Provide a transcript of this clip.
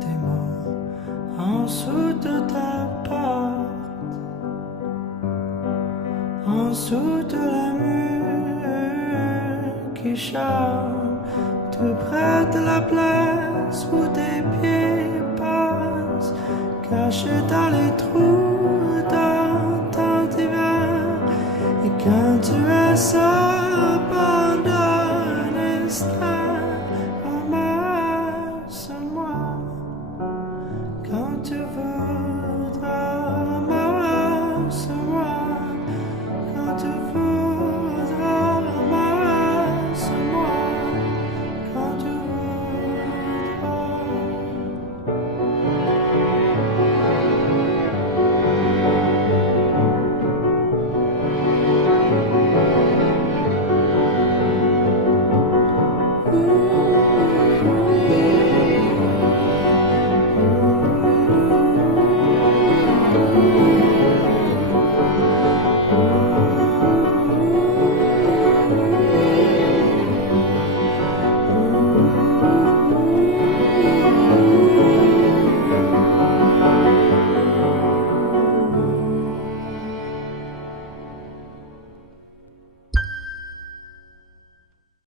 des mots en dessous de ta porte, en dessous de la mur qui chante, tout près de la place où tes pieds passent, cachés dans les trous dans ton hiver. Et quand tu es seul